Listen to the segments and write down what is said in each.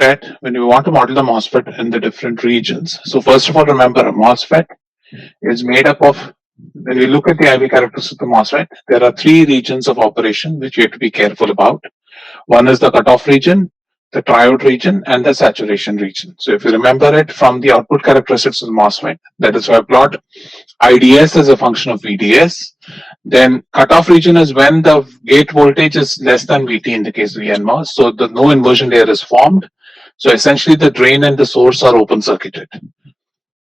looked at when we want to model the MOSFET in the different regions. So first of all, remember a MOSFET is made up of, when we look at the IV characteristics of the MOSFET, there are three regions of operation which you have to be careful about. One is the cutoff region, the triode region, and the saturation region. So if you remember it from the output characteristics of the MOSFET, that is why I plot IDS as a function of VDS. Then cutoff region is when the gate voltage is less than VT in the case of the NMOS. So the no inversion layer is formed. So essentially the drain and the source are open circuited.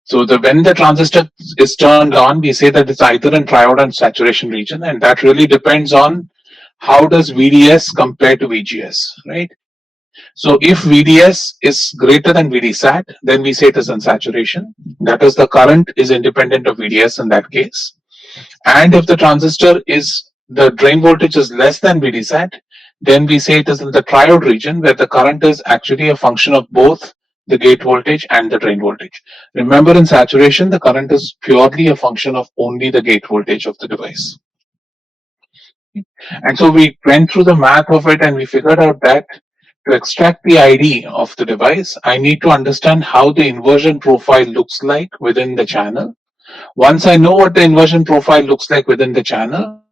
So when the transistor is turned on, we say that it's either in triode and saturation region, and that really depends on how does VDS compare to VGS, right? So if VDS is greater than VDSat, then we say it is in saturation. That is, the current is independent of VDS in that case. And if the transistor is, the drain voltage is less than VDSat, then we say it is in the triode region, where the current is actually a function of both the gate voltage and the drain voltage. Remember, in saturation, the current is purely a function of only the gate voltage of the device. And so we went through the math of it and we figured out that to extract the ID of the device, I need to understand how the inversion profile looks like within the channel. Once I know what the inversion profile looks like within the channel,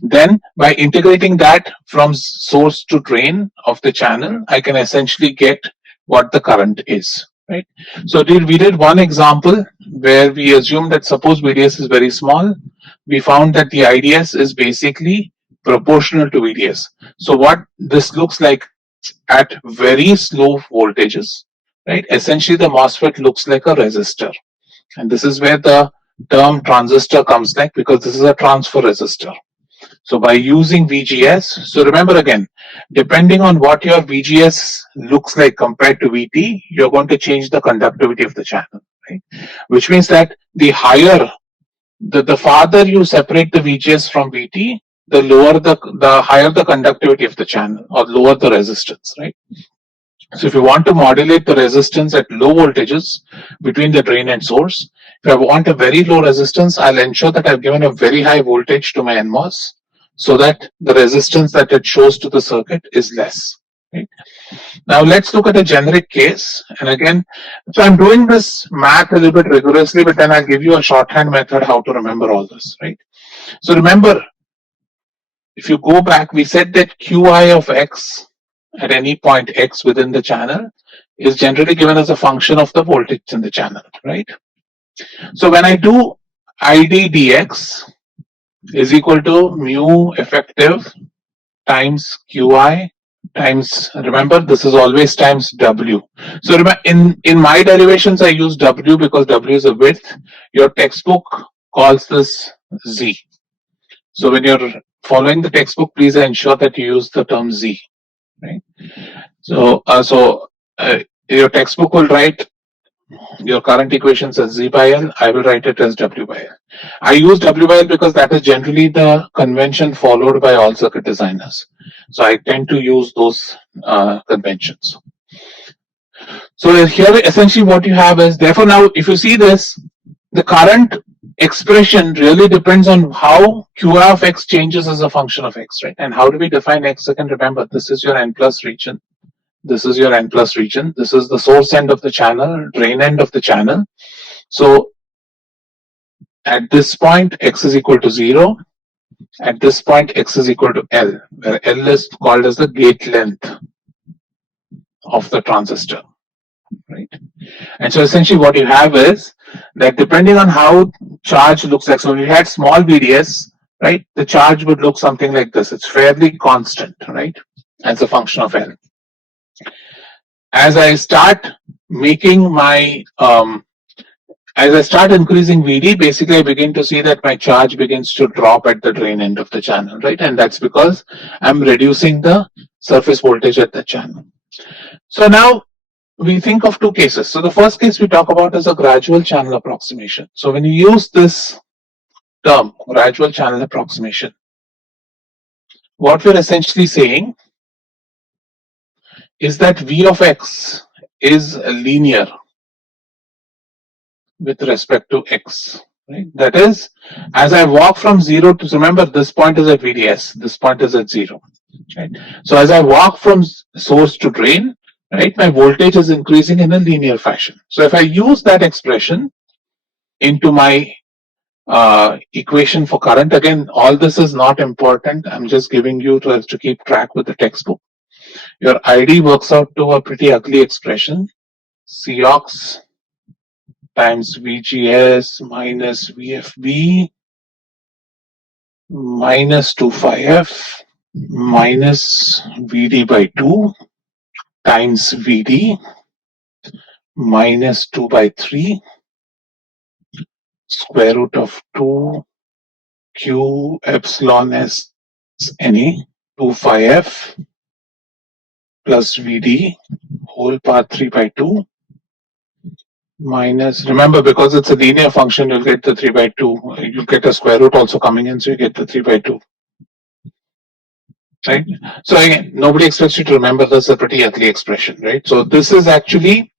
then by integrating that from source to drain of the channel, I can essentially get what the current is, right? So we did one example where we assumed that suppose VDS is very small, we found that the IDS is basically proportional to VDS. So what this looks like at very slow voltages, right? Essentially the MOSFET looks like a resistor. And this is where the term transistor comes like, because this is a transfer resistor. So by using VGS, so remember again, depending on what your VGS looks like compared to VT, you're going to change the conductivity of the channel, right? Which means that the higher, the farther you separate the VGS from VT, the lower the higher the conductivity of the channel, or lower the resistance, right? So if you want to modulate the resistance at low voltages between the drain and source, if I want a very low resistance, I'll ensure that I've given a very high voltage to my NMOS so that the resistance that it shows to the circuit is less. Right? Now let's look at a generic case. And again, so I'm doing this math a little bit rigorously, but then I'll give you a shorthand method how to remember all this, right? So remember, if you go back, we said that Qi of X at any point X within the channel is generally given as a function of the voltage in the channel, right? So when I do ID dx is equal to mu effective times Qi times, remember this is always times W. So remember, in my derivations I use W because W is a width. Your textbook calls this Z. So when you're following the textbook, please ensure that you use the term Z. Right. So, your textbook will write your current equations as Z by L. I will write it as W by L. I use W by L because that is generally the convention followed by all circuit designers. So I tend to use those conventions. So here essentially what you have is, therefore now if you see this, the current expression really depends on how Qi of X changes as a function of X, right? And how do we define X again? Remember, this is your N plus region. This is your N plus region. This is the source end of the channel, drain end of the channel. So at this point, X is equal to 0. At this point, X is equal to L, where L is called as the gate length of the transistor, right? And so essentially what you have is that depending on how charge looks like, so if you had small VDS, right, the charge would look something like this. It's fairly constant, right, as a function of L. As I start making my, as I start increasing VD, basically I begin to see that my charge begins to drop at the drain end of the channel, right? And that's because I'm reducing the surface voltage at the channel. So now we think of two cases. So the first case we talk about is a gradual channel approximation. So when you use this term, gradual channel approximation, what we're essentially saying is that V of X is linear with respect to X, right? That is, as I walk from 0 to, remember this point is at VDS, this point is at 0, right? So as I walk from source to drain, right? My voltage is increasing in a linear fashion. So if I use that expression into my equation for current, again, all this is not important. I'm just giving you to keep track with the textbook. Your ID works out to a pretty ugly expression. Cox times VGS minus VFB minus 2phi-F minus VD by 2 times VD minus 2 by 3 square root of 2 Q epsilon S NA 2phi-F plus VD whole power 3 by 2 minus, remember, because it's a linear function, you'll get the 3 by 2. You'll get a square root also coming in, so you get the 3 by 2. Right? So again, nobody expects you to remember this, a pretty ugly expression, right? So this is actually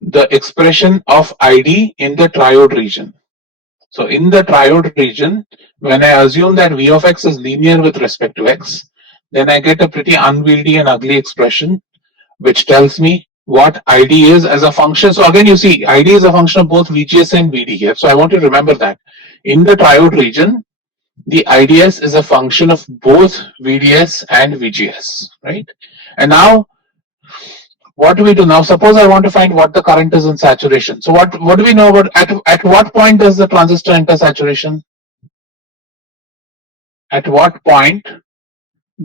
the expression of ID in the triode region. So in the triode region, when I assume that V of x is linear with respect to x, then I get a pretty unwieldy and ugly expression which tells me what ID is as a function. So again, you see, ID is a function of both VGS and VD here. So I want you to remember that. In the triode region, the IDS is a function of both VDS and VGS, right? And now, what do we do now? Suppose I want to find what the current is in saturation. So what do we know about at what point does the transistor enter saturation? At what point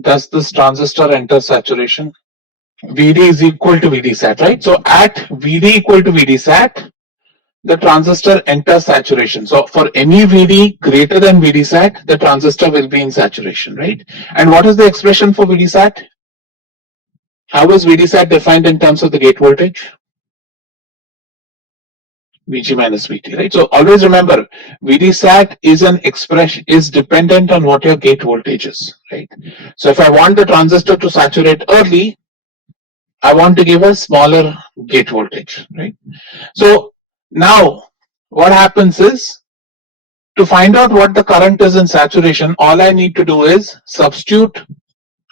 does this transistor enter saturation? VD is equal to VD sat, right? So at VD equal to VD sat, the transistor enters saturation. So for any VD greater than VD sat, the transistor will be in saturation, right? And what is the expression for VD sat? How is VD sat defined in terms of the gate voltage? VG minus VT, right? So always remember, VD sat is an expression, is dependent on what your gate voltage is, right? So if I want the transistor to saturate early, I want to give a smaller gate voltage, right? So now what happens is, to find out what the current is in saturation, all I need to do is substitute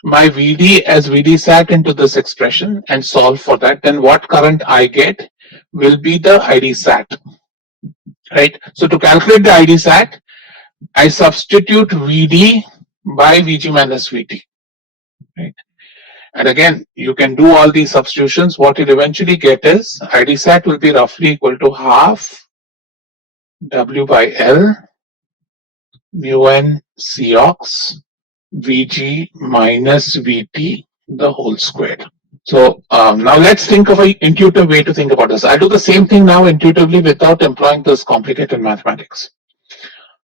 my VD as VD sat into this expression and solve for that. Then what current I get will be the ID sat, right? So to calculate the ID sat, I substitute VD by VG minus VT, right? And again, you can do all these substitutions. What you'll eventually get is ID sat will be roughly equal to half W by L mu n Cox Vg minus Vt the whole squared. So now let's think of an intuitive way to think about this. I'll do the same thing now intuitively without employing this complicated mathematics.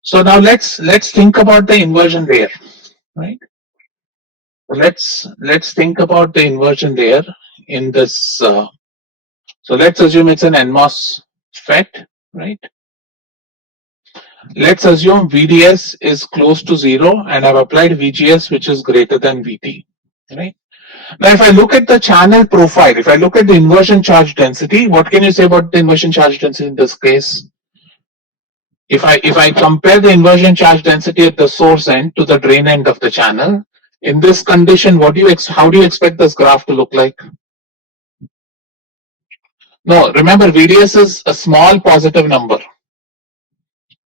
So now let's think about the inversion layer, right? Let's think about the inversion layer in this. So let's assume it's an NMOS FET, right? Let's assume VDS is close to 0 and I've applied VGS which is greater than VT, right? Now if I look at the channel profile, if I look at the inversion charge density, what can you say about the inversion charge density in this case? If I compare the inversion charge density at the source end to the drain end of the channel, in this condition, how do you expect this graph to look like? No, remember VDS is a small positive number.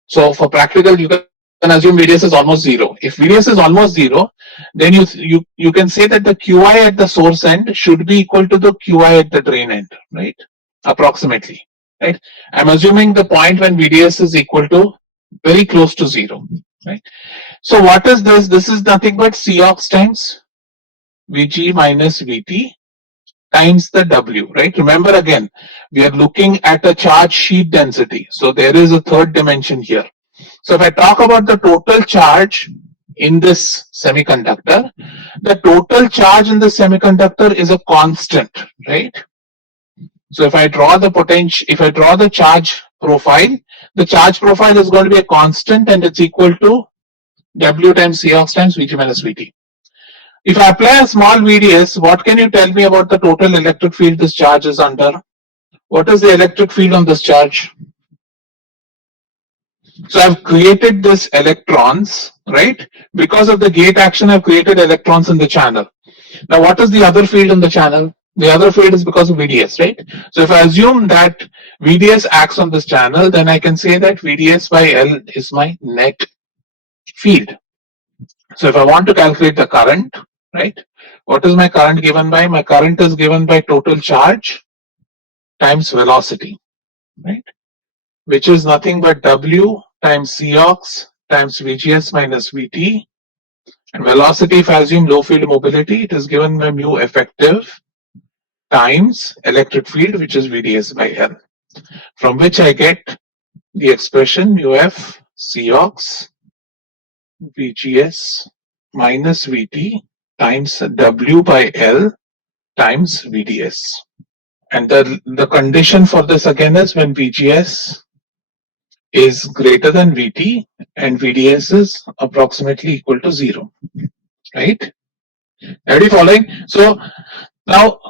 So for practical, you can assume VDS is almost 0. If VDS is almost 0, then you can say that the QI at the source end should be equal to the QI at the drain end, right? Approximately, right? I'm assuming the point when VDS is equal to very close to 0, right? So what is this? This is nothing but Cox times Vg minus Vt times the W, right? Remember again, we are looking at a charge sheet density. So there is a third dimension here. So if I talk about the total charge in this semiconductor, the total charge in the semiconductor is a constant, right? So if I draw the potential, if I draw the charge profile, the charge profile is going to be a constant and it's equal to W times Cox times Vg minus Vt. If I apply a small VDS, what can you tell me about the total electric field this charge is under? What is the electric field on this charge? So I've created this electrons, right? Because of the gate action, I've created electrons in the channel. Now, what is the other field in the channel? The other field is because of VDS, right? So if I assume that VDS acts on this channel, then I can say that VDS by L is my net field. So if I want to calculate the current, right? What is my current given by? My current is given by total charge times velocity, right? Which is nothing but W times Cox times VGS minus VT. And velocity, if I assume low field mobility, it is given by mu effective times electric field, which is VDS by L, from which I get the expression mu F Cox VGS minus VT times W by L times VDS. And the condition for this again is when VGS is greater than VT and VDS is approximately equal to 0, right? Are you following? So now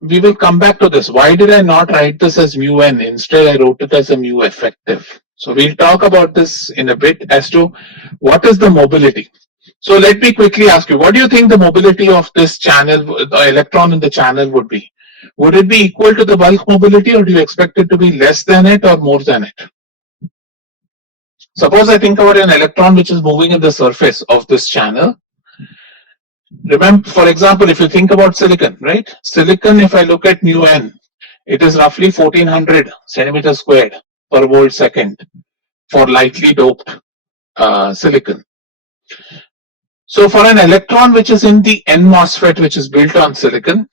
we will come back to this. Why did I not write this as mu n? Instead, I wrote it as a mu effective. So we'll talk about this in a bit as to what is the mobility. So let me quickly ask you, what do you think the mobility of this channel, the electron in the channel would be? Would it be equal to the bulk mobility, or do you expect it to be less than it or more than it? Suppose I think about an electron which is moving in the surface of this channel. Remember, for example, if you think about silicon, right? Silicon, if I look at mu n, it is roughly 1400 centimeters squared per volt second for lightly doped silicon. So for an electron which is in the N MOSFET, which is built on silicon,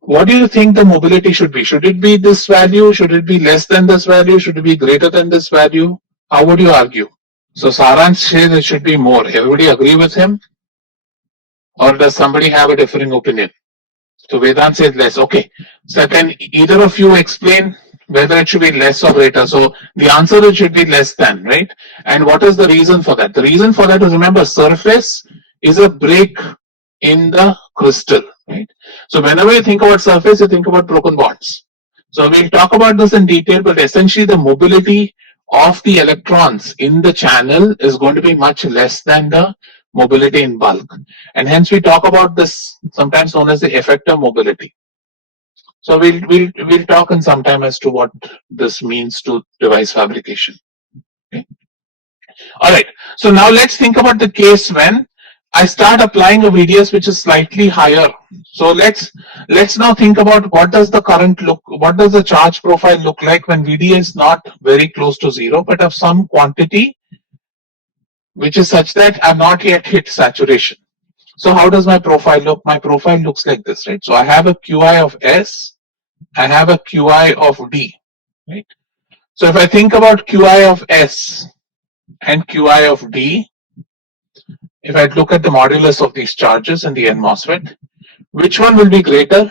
what do you think the mobility should be? Should it be this value? Should it be less than this value? Should it be greater than this value? How would you argue? So Saransh says it should be more. Everybody agree with him? Or does somebody have a differing opinion? So Vedant says less. Okay. So can either of you explain whether it should be less or greater? So the answer is it should be less than, right? And what is the reason for that? The reason for that is, remember, surface is a break in the crystal, right? So whenever you think about surface, you think about broken bonds. So we'll talk about this in detail, but essentially the mobility of the electrons in the channel is going to be much less than the mobility in bulk. And hence we talk about this sometimes known as the effective mobility. So we'll talk in some time as to what this means to device fabrication. Okay. All right. So now let's think about the case when I start applying a VDS which is slightly higher. So let's now think about what does the current look, what does the charge profile look like when VDS is not very close to 0, but of some quantity which is such that I've not yet hit saturation. So how does my profile look? My profile looks like this, right? So I have a QI of S, I have a QI of D, right? So if I think about QI of S and QI of D, if I look at the modulus of these charges in the N MOSFET, which one will be greater?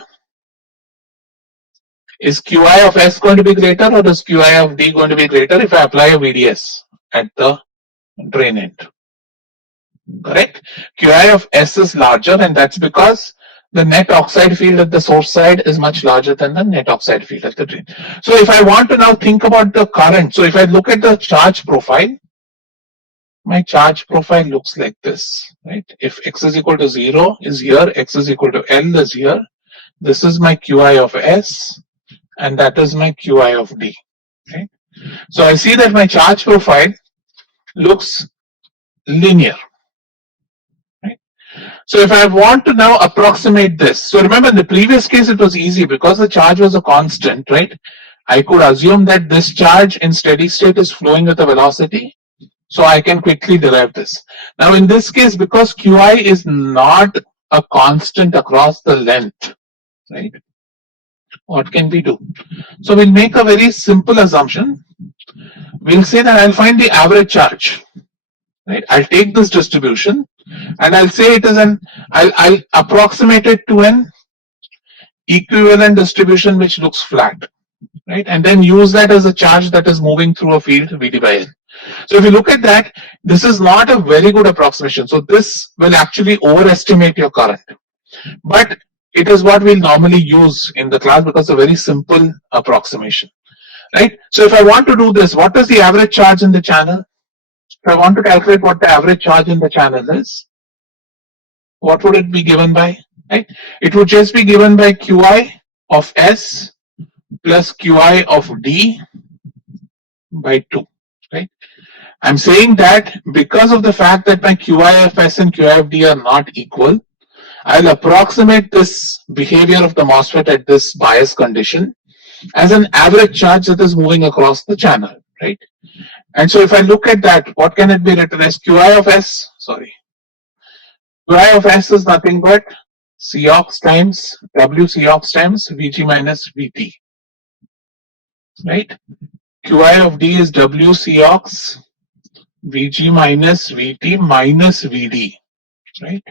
Is QI of S going to be greater, or is QI of D going to be greater if I apply a VDS at the drain end? Correct? QI of S is larger, and that's because the net oxide field at the source side is much larger than the net oxide field at the drain. So if I want to now think about the current, so if I look at the charge profile, my charge profile looks like this, right? If X is equal to 0 is here, X is equal to L is here. This is my QI of S, and that is my QI of D, right? So I see that my charge profile looks linear. So if I want to now approximate this, so remember in the previous case it was easy because the charge was a constant, right? I could assume that this charge in steady state is flowing with a velocity, so I can quickly derive this. Now in this case, because QI is not a constant across the length, right? What can we do? So we'll make a very simple assumption. We'll say that I'll find the average charge, right? I'll take this distribution and I'll say it is I'll approximate it to an equivalent distribution which looks flat, right? And then use that as a charge that is moving through a field Vd by L. So if you look at that, this is not a very good approximation. So this will actually overestimate your current. But it is what we'll normally use in the class because it's a very simple approximation, right? So if I want to do this, what is the average charge in the channel? If I want to calculate what the average charge in the channel is, what would it be given by? right? It would just be given by Qi of S plus Qi of D by 2, right? I'm saying that because of the fact that my Qi of S and Qi of D are not equal, I'll approximate this behavior of the MOSFET at this bias condition as an average charge that is moving across the channel, right? And so if I look at that, what can it be written as? Qi of S, Qi of S is nothing but Cox times W Cox times Vg minus Vt, right? Qi of D is W Cox Vg minus Vt minus Vd, right?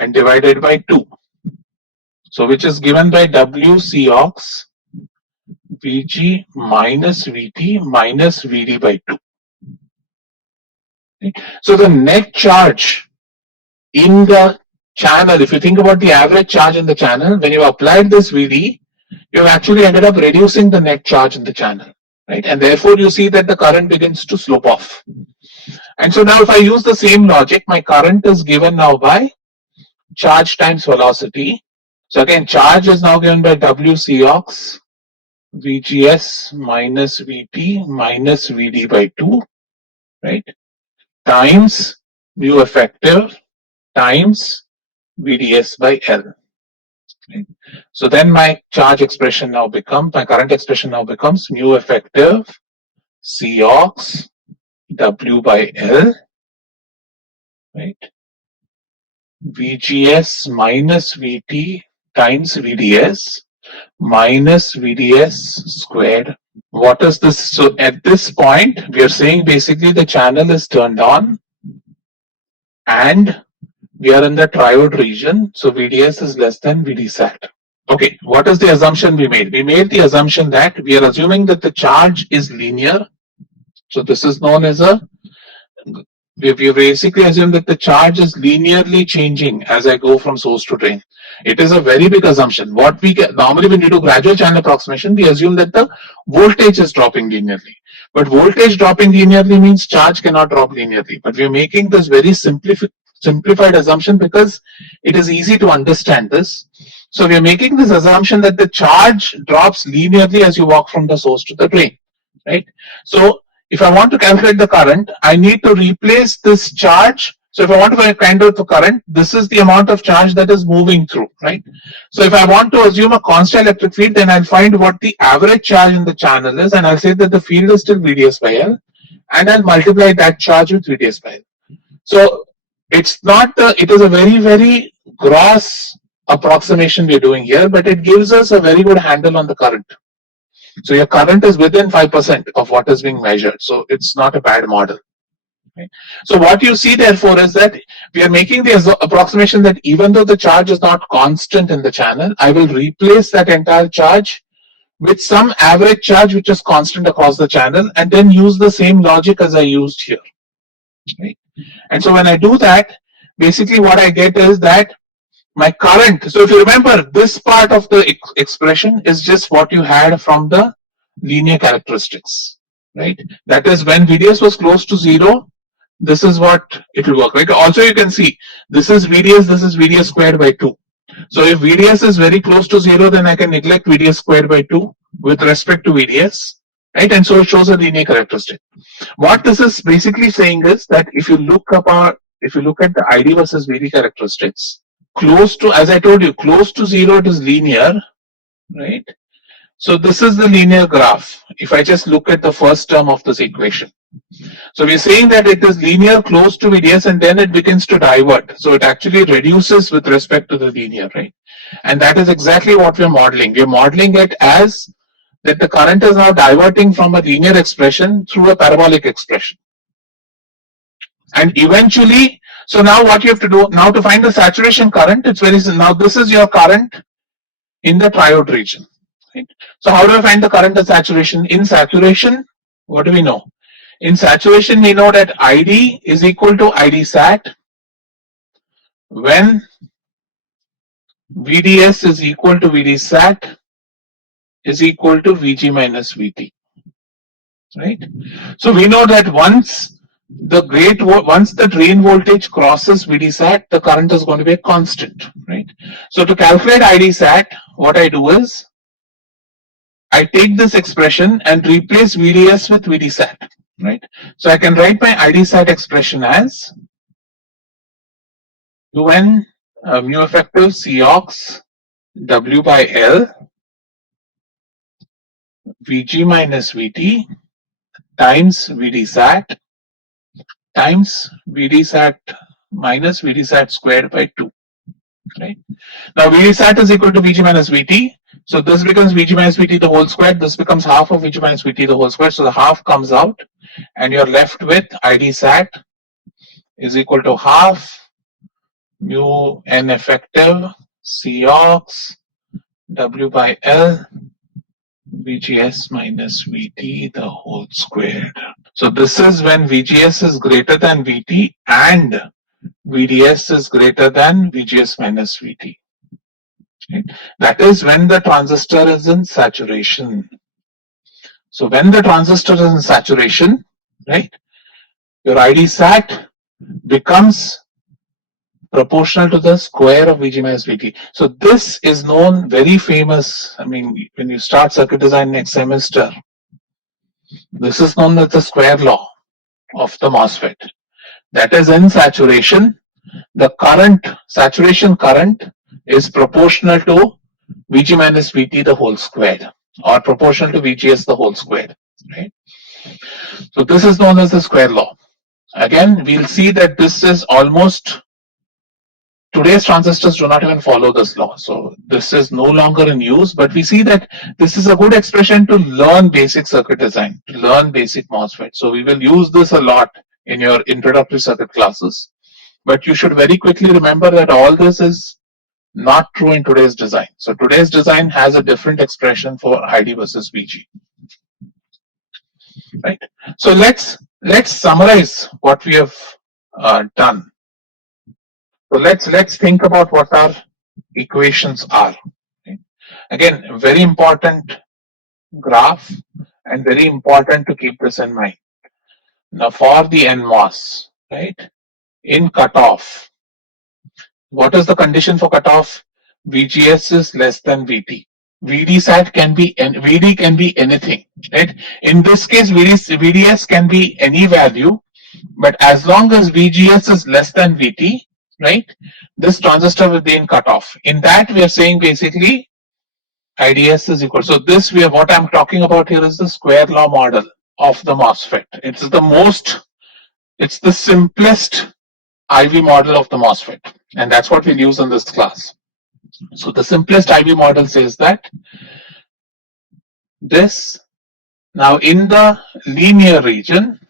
And divided by 2. So which is given by W Cox Vg minus Vt minus Vd by 2. Right? So the net charge in the channel, if you think about the average charge in the channel, when you applied this Vd, you've actually ended up reducing the net charge in the channel, right? And therefore you see that the current begins to slope off. And so now if I use the same logic, my current is given now by charge times velocity. So again, charge is now given by W Cox Vgs minus Vt minus Vd by 2, right? Times mu effective times Vds by L. Right? So then my current expression now becomes mu effective Cox W by L, right? Vgs minus Vt times Vds minus Vds squared. What is this? So at this point, we are saying basically the channel is turned on and we are in the triode region. So Vds is less than Vd sat. Okay, what is the assumption we made? We made the assumption that we are assuming that the charge is linear. So this is known as we basically assume that the charge is linearly changing as I go from source to drain. It is a very big assumption. What we get, normally when you do gradual channel approximation, we assume that the voltage is dropping linearly. But voltage dropping linearly means charge cannot drop linearly. But we are making this very simplified assumption because it is easy to understand this. So we are making this assumption that the charge drops linearly as you walk from the source to the drain, right? So if I want to calculate the current, I need to replace this charge. So if I want to find out the current, this is the amount of charge that is moving through, right? So if I want to assume a constant electric field, then I'll find what the average charge in the channel is, and I'll say that the field is still Vds by L, and I'll multiply that charge with Vds by L. So it's not it is a very, very gross approximation we're doing here, but it gives us a very good handle on the current. So your current is within 5% of what is being measured. So it's not a bad model. Okay. So what you see therefore is that we are making the approximation that even though the charge is not constant in the channel, I will replace that entire charge with some average charge which is constant across the channel and then use the same logic as I used here. Right? And so when I do that, basically what I get is that my current, so if you remember, this part of the expression is just what you had from the linear characteristics, right? That is when VDS was close to 0, this is what it will work, right? Also you can see, this is VDS squared by 2. So if VDS is very close to 0, then I can neglect VDS squared by 2 with respect to VDS, right? And so it shows a linear characteristic. What this is basically saying is that if you look at the ID versus VD characteristics, close to, as I told you, close to 0 it is linear, right? So this is the linear graph if I just look at the first term of this equation. So we're saying that it is linear close to VDS and then it begins to divert. So it actually reduces with respect to the linear, right? And that is exactly what we're modeling. We're modeling it as that the current is now diverting from a linear expression through a parabolic expression. And eventually, so now what you have to do, now to find the saturation current, it's very simple. Now this is your current in the triode region. Right? So how do I find the current at saturation? In saturation, what do we know? In saturation, we know that ID is equal to ID sat when VDS is equal to VD sat is equal to VG minus VT. Right? So we know that once once the drain voltage crosses VDSAT, the current is going to be a constant, right? So to calculate IDSAT, what I do is I take this expression and replace VDS with VDSAT, right? So I can write my IDSAT expression as UN mu effective Cox W by L Vg minus Vt times VDSAT times VDSAT minus VDSAT squared by 2, right? Now VDSAT is equal to Vg minus Vt. So this becomes Vg minus Vt the whole squared. This becomes half of Vg minus Vt the whole squared. So the half comes out and you're left with IDSAT is equal to half mu n effective Cox W by L VGS minus VT the whole squared. So this is when VGS is greater than VT and VDS is greater than VGS minus VT. Right? That is when the transistor is in saturation. So when the transistor is in saturation, right, your IDSAT becomes proportional to the square of Vg minus Vt. So this is known, very famous. I mean, when you start circuit design next semester, this is known as the square law of the MOSFET. That is, in saturation, the current, saturation current is proportional to Vg minus Vt the whole squared, or proportional to VGS the whole squared, right? So this is known as the square law. Again, we'll see that this is almost, today's transistors do not even follow this law. So this is no longer in use, but we see that this is a good expression to learn basic circuit design, to learn basic MOSFET. So we will use this a lot in your introductory circuit classes. But you should very quickly remember that all this is not true in today's design. So today's design has a different expression for ID versus VG. Right. So let's summarize what we have done. So let's think about what our equations are. Okay. Again, very important graph and very important to keep this in mind. Now for the NMOS, right, in cutoff, what is the condition for cutoff? VGS is less than VT. VDSAT can be, VD can be anything, right? In this case, VDS can be any value, but as long as VGS is less than VT, right, this transistor will be in cutoff. In that, we are saying basically IDS is equal. So this, what I'm talking about here is the square law model of the MOSFET. It's the simplest IV model of the MOSFET, and that's what we'll use in this class. So the simplest IV model says that this, now in the linear region,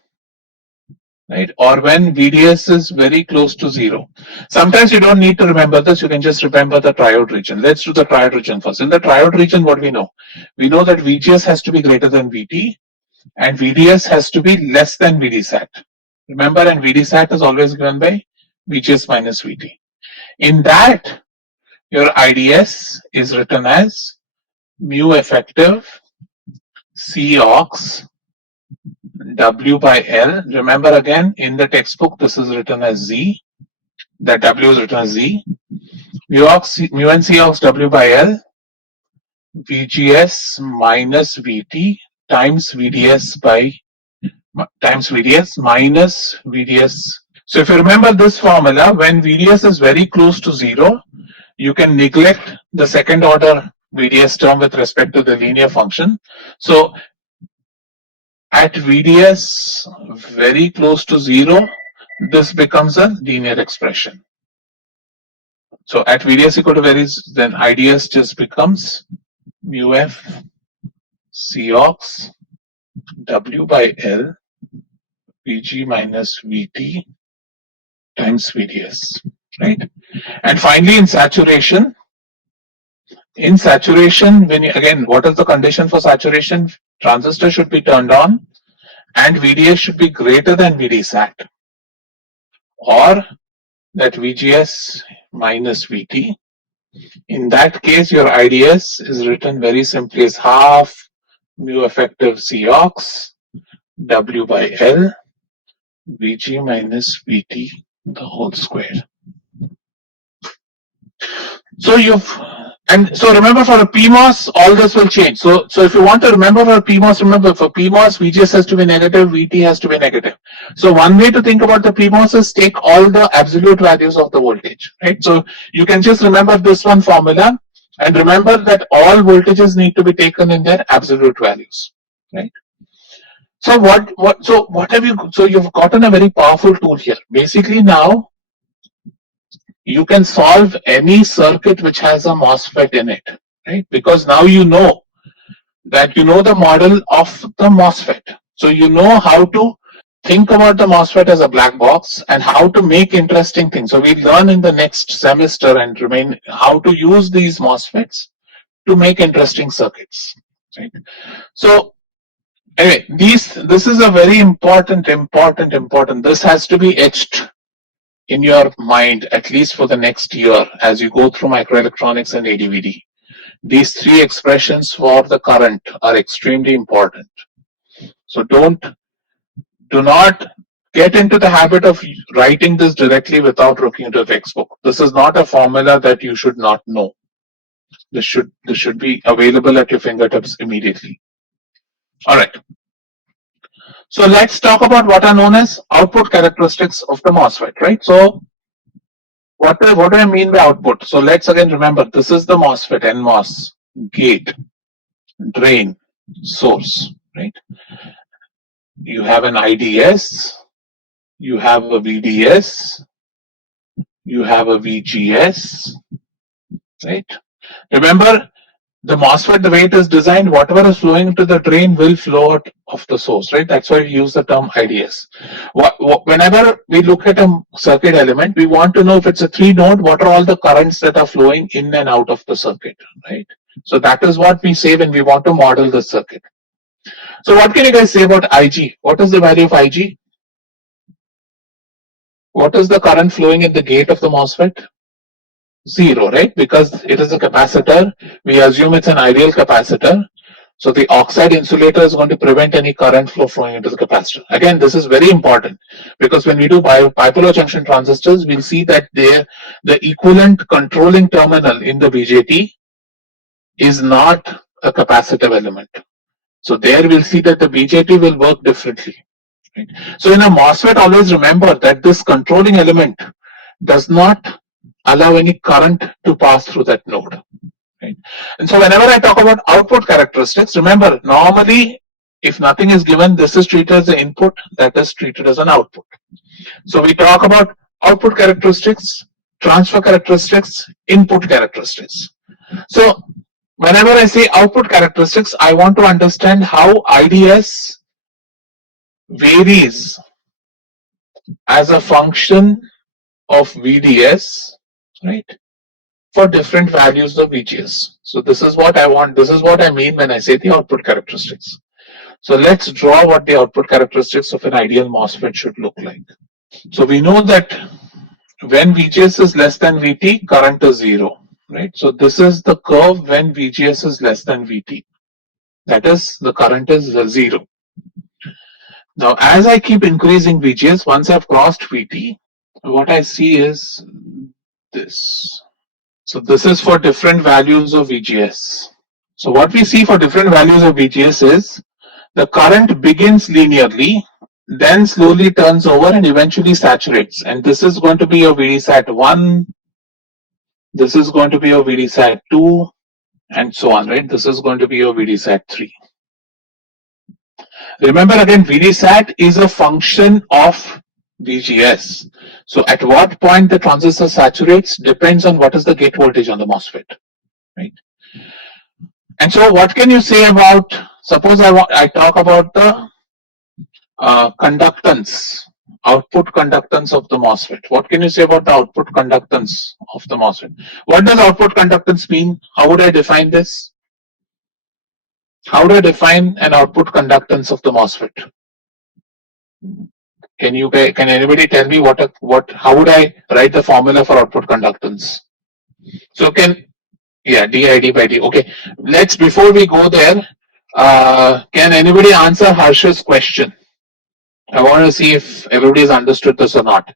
right, or when VDS is very close to 0. Sometimes you don't need to remember this, you can just remember the triode region. Let's do the triode region first. In the triode region, what we know? We know that VGS has to be greater than VT and VDS has to be less than VDSAT. Remember, and VDSAT is always given by VGS minus VT. In that, your IDS is written as mu effective Cox W by L. Remember again, in the textbook, this is written as Z. That W is written as Z. Mu n Cox W by L, VGS minus VT times VDS minus VDS. So if you remember this formula, when VDS is very close to 0, you can neglect the second order VDS term with respect to the linear function. So at VDS very close to 0, this becomes a linear expression. So at VDS equal to varies, then IDS just becomes mu f Cox W by L Vg minus Vt times VDS, right? And finally, in saturation, when you, again, what is the condition for saturation? Transistor should be turned on and VDS should be greater than VDSAT, or that VGS minus VT. In that case, your IDS is written very simply as half mu effective Cox W by L Vg minus Vt the whole square. So so remember for a PMOS, all this will change. So if you want to remember for PMOS, remember for PMOS, VGS has to be negative, VT has to be negative. So one way to think about the PMOS is take all the absolute values of the voltage, right? So you can just remember this one formula and remember that all voltages need to be taken in their absolute values, right? So what have you, so you've gotten a very powerful tool here. Basically now, you can solve any circuit which has a MOSFET in it, right? Because now you know that you know the model of the MOSFET. So you know how to think about the MOSFET as a black box and how to make interesting things. So we'll learn in the next semester and remain how to use these MOSFETs to make interesting circuits, right? So anyway, this is a very important. This has to be etched in your mind at least for the next year as you go through microelectronics and ADVD. These three expressions for the current are extremely important. So do not get into the habit of writing this directly without looking into a textbook. This is not a formula that you should not know. This should be available at your fingertips immediately. All right. So let's talk about what are known as output characteristics of the MOSFET, right? So what do I mean by output? So let's again remember, this is the MOSFET, NMOS, gate, drain, source, right? You have an IDS, you have a VDS, you have a VGS, right? Remember, the MOSFET, the way it is designed, whatever is flowing into the drain will flow out of the source, right? That's why we use the term IDS. Whenever we look at a circuit element, we want to know if it's a 3-node, what are all the currents that are flowing in and out of the circuit, right? So that is what we say when we want to model the circuit. So what can you guys say about IG? What is the value of IG? What is the current flowing in the gate of the MOSFET? 0, right? Because it is a capacitor. We assume it's an ideal capacitor. So the oxide insulator is going to prevent any current flow flowing into the capacitor. Again, this is very important because when we do bipolar junction transistors, we'll see that the equivalent controlling terminal in the BJT is not a capacitive element. So there we'll see that the BJT will work differently. Right? So in a MOSFET, always remember that this controlling element does not allow any current to pass through that node. Right? And so whenever I talk about output characteristics, remember, normally if nothing is given, this is treated as an input, that is treated as an output. So we talk about output characteristics, transfer characteristics, input characteristics. So whenever I say output characteristics, I want to understand how IDS varies as a function of VDS, right, for different values of VGS. So this is what I want, this is what I mean when I say the output characteristics. So let's draw what the output characteristics of an ideal MOSFET should look like. So we know that when VGS is less than VT, current is 0, right? So this is the curve when VGS is less than VT. That is, the current is 0. Now, as I keep increasing VGS, once I've crossed VT, what I see is this. So this is for different values of VGS. So what we see for different values of VGS is the current begins linearly, then slowly turns over and eventually saturates. And this is going to be your VDSAT 1, this is going to be your VDSAT 2, and so on, right? This is going to be your VDSAT 3. Remember again, VDSAT is a function of VGS. So at what point the transistor saturates depends on what is the gate voltage on the MOSFET, right? And so what can you say about, suppose I talk about the conductance, output conductance of the MOSFET. What can you say about the output conductance of the MOSFET? What does output conductance mean? How would I define this? How do I define an output conductance of the MOSFET? Can anybody tell me how would I write the formula for output conductance? So dID by D. Okay, before we go there, can anybody answer Harsh's question? I want to see if everybody has understood this or not.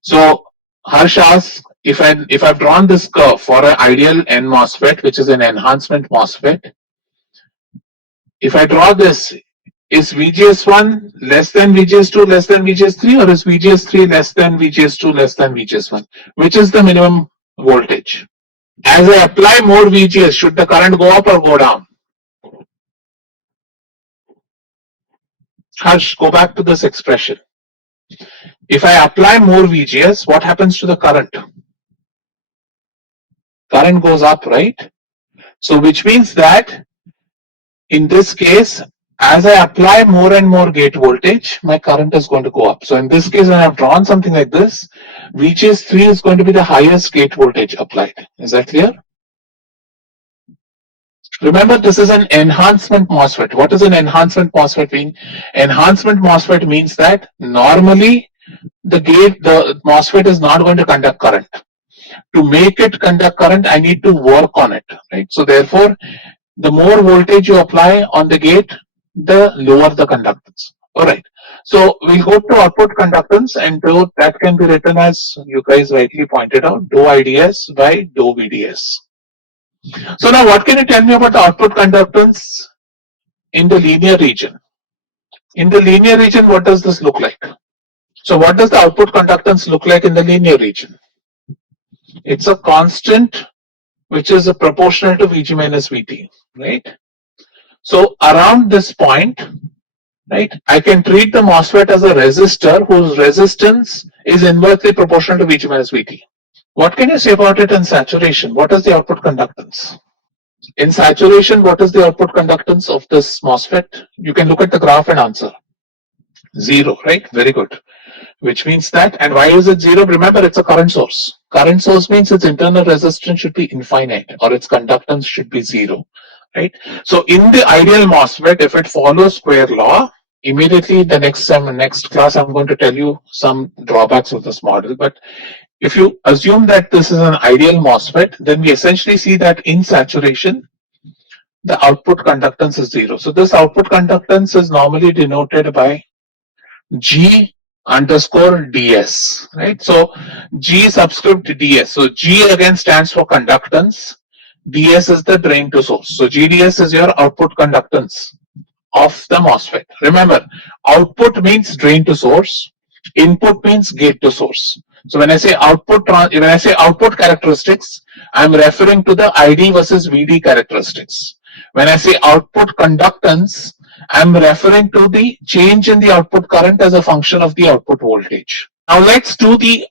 So Harsh asks, if I've drawn this curve for an ideal N MOSFET, which is an enhancement MOSFET, if I draw this, is VGS1 less than VGS2 less than VGS3, or is VGS3 less than VGS2 less than VGS1? Which is the minimum voltage? As I apply more VGS, should the current go up or go down? Harsh, go back to this expression. If I apply more VGS, what happens to the current? Current goes up, right? So which means that in this case, as I apply more and more gate voltage, my current is going to go up. So in this case, when I've drawn something like this, VGS3 is going to be the highest gate voltage applied. Is that clear? Remember, this is an enhancement MOSFET. What does an enhancement MOSFET mean? Enhancement MOSFET means that normally the MOSFET is not going to conduct current. To make it conduct current, I need to work on it, right? So therefore, the more voltage you apply on the gate, the lower the conductance. All right. So we'll go to output conductance, and that can be written as you guys rightly pointed out, dou IDS by dou VDS. So now what can you tell me about the output conductance in the linear region? In the linear region, what does this look like? So what does the output conductance look like in the linear region? It's a constant which is proportional to Vg minus Vt, right? So around this point, right, I can treat the MOSFET as a resistor whose resistance is inversely proportional to Vg minus Vt. What can you say about it in saturation? What is the output conductance? In saturation, what is the output conductance of this MOSFET? You can look at the graph and answer. 0, right? Very good. Which means that, and why is it 0? Remember, it's a current source. Current source means its internal resistance should be infinite, or its conductance should be 0, right? So in the ideal MOSFET, if it follows square law, immediately the next class I'm going to tell you some drawbacks of this model. But if you assume that this is an ideal MOSFET, then we essentially see that in saturation, the output conductance is 0. So this output conductance is normally denoted by G underscore ds, right? So G subscript ds. So G again stands for conductance. Ds is the drain to source. So GDS is your output conductance of the MOSFET. Remember, output means drain to source. Input means gate to source. So when I say output characteristics, I'm referring to the ID versus VD characteristics. When I say output conductance, I'm referring to the change in the output current as a function of the output voltage. Now let's do the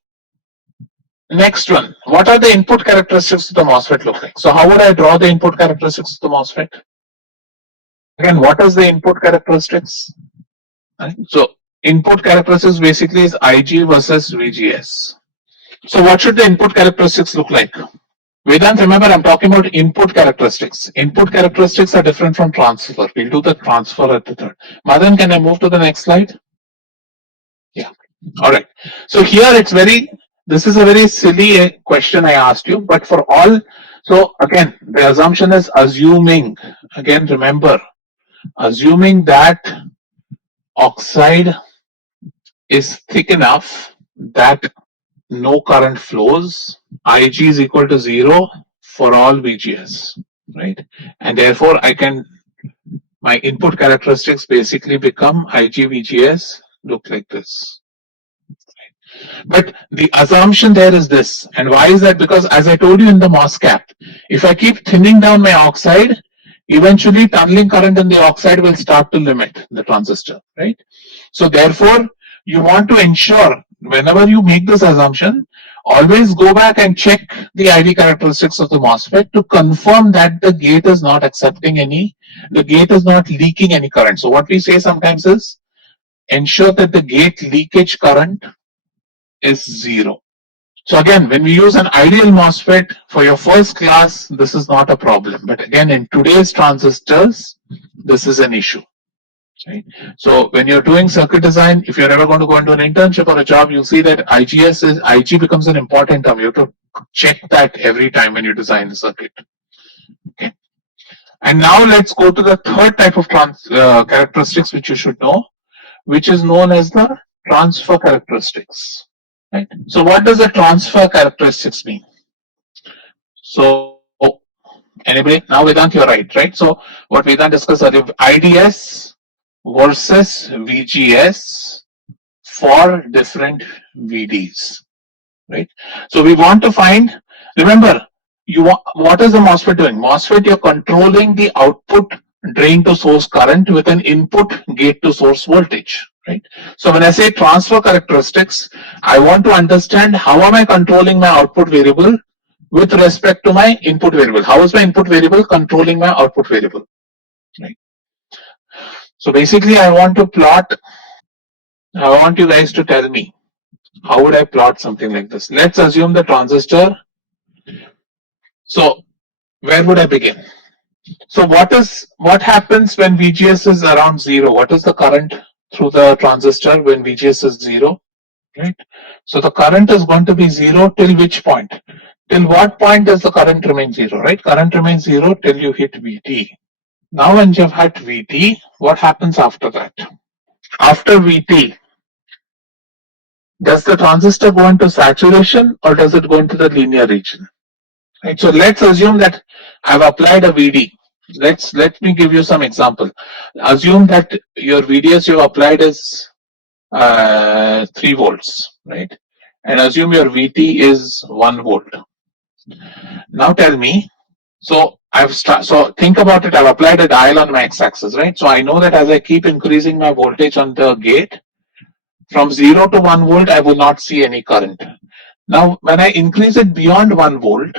next one. What are the input characteristics of the MOSFET look like? So how would I draw the input characteristics of the MOSFET? Again, what is the input characteristics? Right? So input characteristics basically is IG versus VGS. So what should the input characteristics look like? Vedant, remember I'm talking about input characteristics. Input characteristics are different from transfer. We'll do the transfer at the third. Madan, can I move to the next slide? Yeah. All right. So here this is a very silly question I asked you, but for all, so again, the assumption is assuming, again, remember, assuming that oxide is thick enough that no current flows, Ig is equal to 0 for all VGS, right? And therefore, my input characteristics basically become Ig VGS look like this. But the assumption there is this, and why is that? Because as I told you in the MOSCAP, if I keep thinning down my oxide, eventually tunneling current in the oxide will start to limit the transistor, right? So therefore, you want to ensure whenever you make this assumption, always go back and check the ID characteristics of the MOSFET to confirm that the gate is not the gate is not leaking any current. So what we say sometimes is ensure that the gate leakage current is 0. So again, when we use an ideal MOSFET for your first class, this is not a problem. But again, in today's transistors, this is an issue. Right? So when you're doing circuit design, if you're ever going to go into an internship or a job, you'll see that IG becomes an important term. You have to check that every time when you design the circuit. Okay. And now let's go to the third type of characteristics which you should know, which is known as the transfer characteristics. Right? So what does the transfer characteristics mean? So anybody? Now Vedant, you're right? So what Vedant discussed earlier, IDS versus VGS for different VDs. Right? So we want to find, remember, what is the MOSFET doing? MOSFET, you're controlling the output drain to source current with an input gate to source voltage. Right? So when I say transfer characteristics, I want to understand how am I controlling my output variable with respect to my input variable. How is my input variable controlling my output variable? Right? So basically, I want you guys to tell me, how would I plot something like this? Let's assume the transistor. So where would I begin? So what happens when VGS is around 0? What is the current through the transistor when VGS is 0? Right? So the current is going to be 0 till which point? Till what point does the current remain 0? Right? Current remains 0 till you hit VT. Now when you've hit VT, what happens after that? After VT, does the transistor go into saturation or does it go into the linear region? Right. So let's assume that I've applied a VD. Let me give you some example. Assume that your VDS you've applied is 3 volts, right? And assume your VT is 1 volt. Now tell me. So so think about it. I've applied a dial on my x-axis, right? So I know that as I keep increasing my voltage on the gate, from 0 to 1 volt, I will not see any current. Now, when I increase it beyond 1 volt,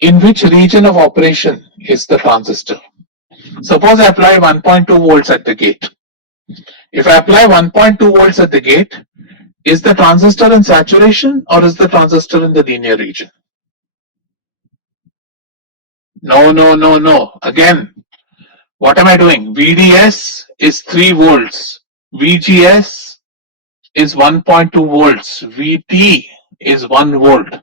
in which region of operation is the transistor? Suppose I apply 1.2 volts at the gate. If I apply 1.2 volts at the gate, is the transistor in saturation or is the transistor in the linear region? No. Again, what am I doing? VDS is 3 volts. VGS is 1.2 volts. VT is 1 volt.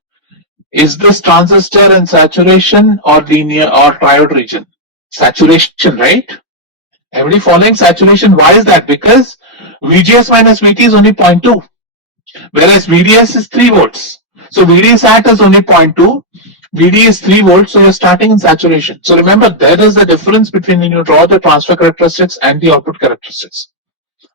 Is this transistor in saturation or linear or triode region? Saturation, right? Everybody following saturation. Why is that? Because VGS minus VT is only 0.2, whereas VDS is 3 volts. So VD sat is only 0.2, VD is 3 volts, so you're starting in saturation. So remember, there is the difference between when you draw the transfer characteristics and the output characteristics.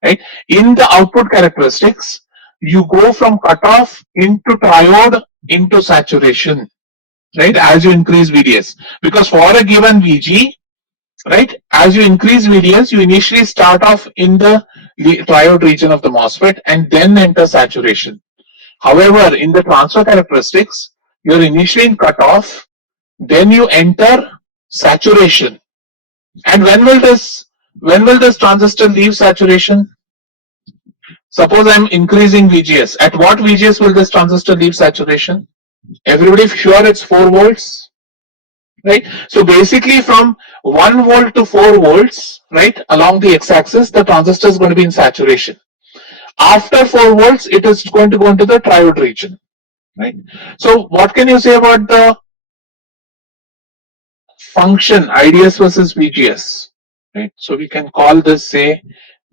Right? In the output characteristics, you go from cutoff into triode into saturation, right? As you increase VDS, because for a given VG, right, as you increase VDS, you initially start off in the triode region of the MOSFET and then enter saturation. However, in the transfer characteristics, you're initially in cutoff, then you enter saturation. And when will this transistor leave saturation? Suppose I'm increasing VGS. At what VGS will this transistor leave saturation? Everybody sure it's 4 volts? Right? So basically from 1 volt to 4 volts, right, along the x-axis, the transistor is going to be in saturation. After 4 volts, it is going to go into the triode region. Right? So what can you say about the function IDS versus VGS? Right? So we can call this, say,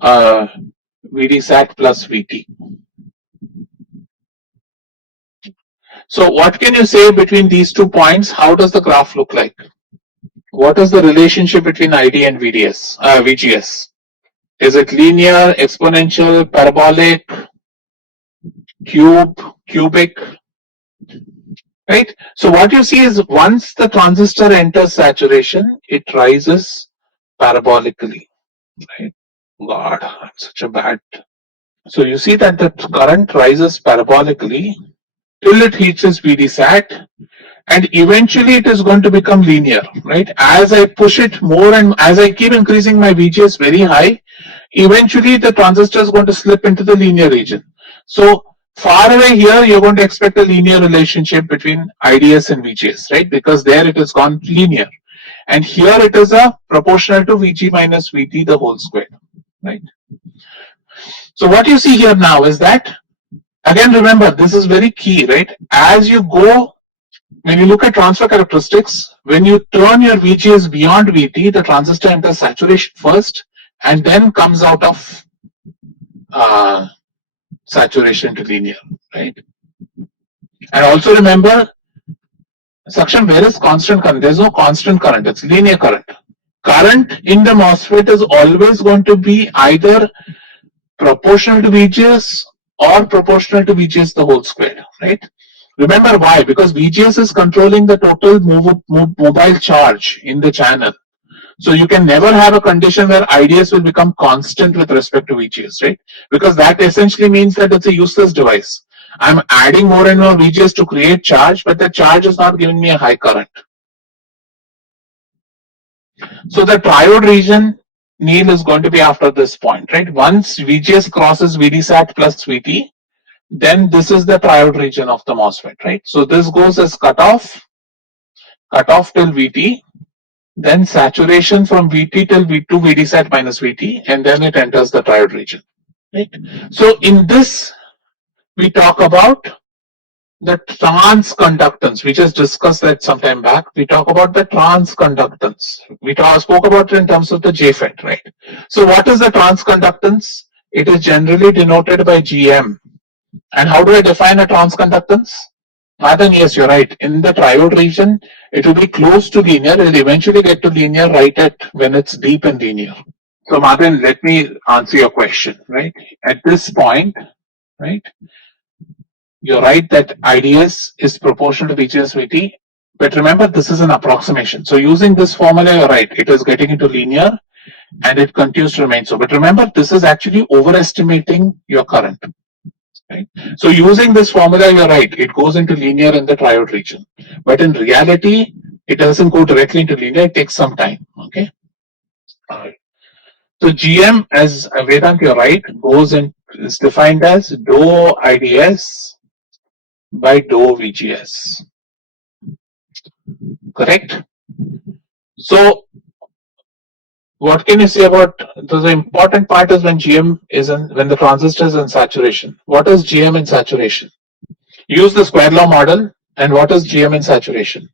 VD sat plus VT. So what can you say between these 2 points? How does the graph look like? What is the relationship between ID and VGS? Is it linear, exponential, parabolic, cubic? Right? So what you see is once the transistor enters saturation, it rises parabolically. Right? God, I'm such a bad. So you see that the current rises parabolically till it reaches VD sat, and eventually it is going to become linear, right? As I push it more and as I keep increasing my VGS very high, eventually the transistor is going to slip into the linear region. So far away here, you're going to expect a linear relationship between IDS and VGS, right? Because there it has gone linear. And here it is a proportional to VG minus VT the whole square, right? So what you see here now is that, again, remember, this is very key, right? As you go, when you look at transfer characteristics, when you turn your VGS beyond VT, the transistor enters saturation first and then comes out of saturation to linear, right? And also remember, Saksham, where is constant current? There's no constant current, it's linear current. Current in the MOSFET is always going to be either proportional to VGS or proportional to VGS the whole square, right? Remember why? Because VGS is controlling the total mobile charge in the channel. So you can never have a condition where IDS will become constant with respect to VGS, right? Because that essentially means that it's a useless device. I'm adding more and more VGS to create charge, but the charge is not giving me a high current. So the triode region, Neil, is going to be after this point, right? Once VGS crosses VDSAT plus VT, then this is the triode region of the MOSFET, right? So this goes as cutoff till VT, then saturation from VT till V2 VDSAT minus VT, and then it enters the triode region, right? So in this, we talk about the transconductance. We just discussed that sometime back. We talk about the transconductance. We spoke about it in terms of the JFET, right? So what is the transconductance? It is generally denoted by GM. And how do I define a transconductance? Madhan, yes, you're right. In the triode region, it will be close to linear. It will eventually get to linear right at when it's deep in linear. So Madhan, let me answer your question, right? At this point, right, you're right that IDS is proportional to VGS VT, but remember this is an approximation. So using this formula, you're right, it is getting into linear and it continues to remain so. But remember, this is actually overestimating your current. Right? So using this formula, you're right, it goes into linear in the triode region. But in reality, it doesn't go directly into linear, it takes some time. Okay. All right. So GM, as Vedant, you're right, goes in, is defined as dou IDS by dou VGS. Correct? So what can you say about the important part is when GM is when the transistor is in saturation. What is GM in saturation? Use the square law model, and what is GM in saturation?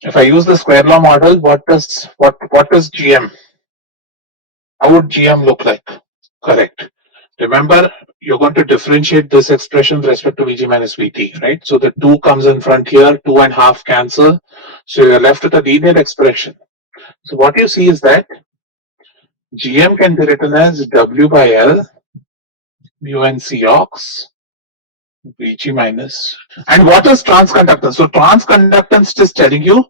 If I use the square law model, what is GM? How would GM look like? Correct. Remember, you're going to differentiate this expression with respect to VG minus VT, right? So the 2 comes in front here, 2.5 cancel. So you're left with a linear expression. So what you see is that GM can be written as W by L mu n C ox VG minus. And what is transconductance? So transconductance is telling you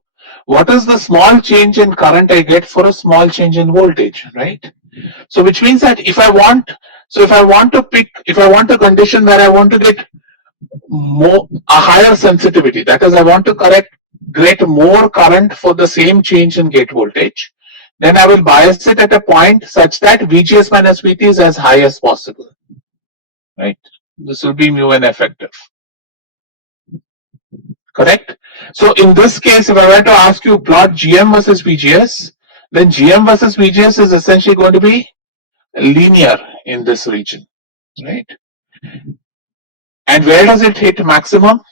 what is the small change in current I get for a small change in voltage, right? So which means that if I want a condition where I want to get a higher sensitivity, that is I want to get more current for the same change in gate voltage, then I will bias it at a point such that VGS minus VT is as high as possible, right? This will be mu n effective. Correct? So in this case, if I were to ask you plot GM versus VGS, then GM versus VGS is essentially going to be linear in this region, right? And where does it hit maximum?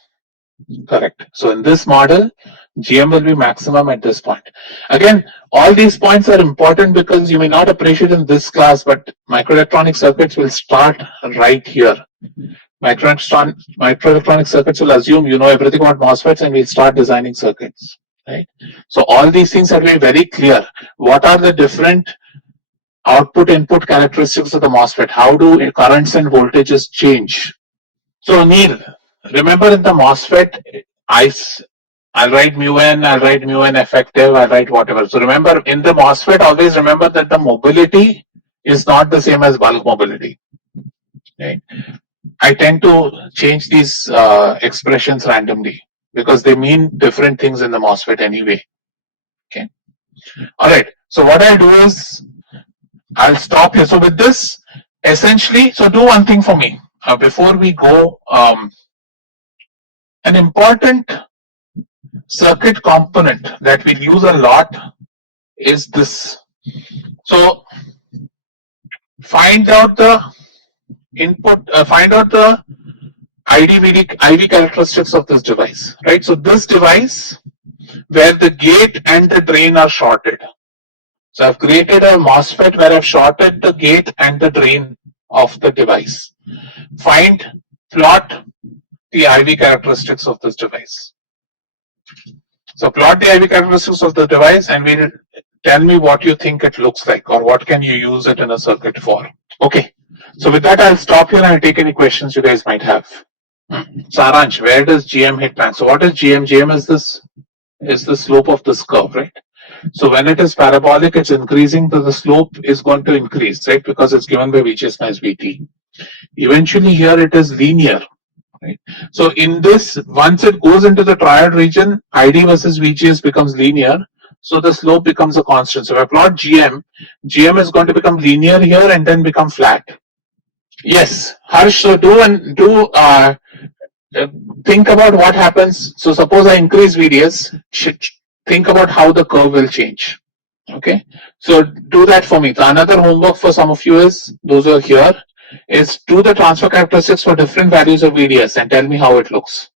Correct. So in this model, GM will be maximum at this point. Again, all these points are important because you may not appreciate in this class, but microelectronic circuits will start right here. Microelectronic circuits will assume you know everything about MOSFETs and we'll start designing circuits, right? So all these things are very clear. What are the different output input characteristics of the MOSFET? How do currents and voltages change? So Neil, remember in the MOSFET, I'll write mu n, I'll write mu n effective, I'll write whatever. So remember in the MOSFET, always remember that the mobility is not the same as bulk mobility. Right? I tend to change these expressions randomly because they mean different things in the MOSFET anyway. Okay. All right. So what I'll do is I'll stop here. So with this, essentially, so do one thing for me before we go. An important circuit component that we use a lot is this. So find out the input, find out the IV characteristics of this device, right? So this device where the gate and the drain are shorted. So I've created a MOSFET where I've shorted the gate and the drain of the device. Plot the IV characteristics of this device. So plot the IV characteristics of the device and tell me what you think it looks like, or what can you use it in a circuit for. Okay, so with that I'll stop here and I'll take any questions you guys might have. Saransh, where does GM hit max? So what is GM? GM is the slope of this curve, right? So when it is parabolic, it's increasing, so the slope is going to increase, right? Because it's given by VGS minus VT. Eventually here it is linear, right? So in this, once it goes into the triode region, ID versus VGS becomes linear. So the slope becomes a constant. So if I plot GM, GM is going to become linear here and then become flat. Yes, Harsh, so think about what happens. So suppose I increase VDS, think about how the curve will change. Okay, so do that for me. So another homework for some of you is, those who are here, is do the transfer characteristics for different values of VDS and tell me how it looks.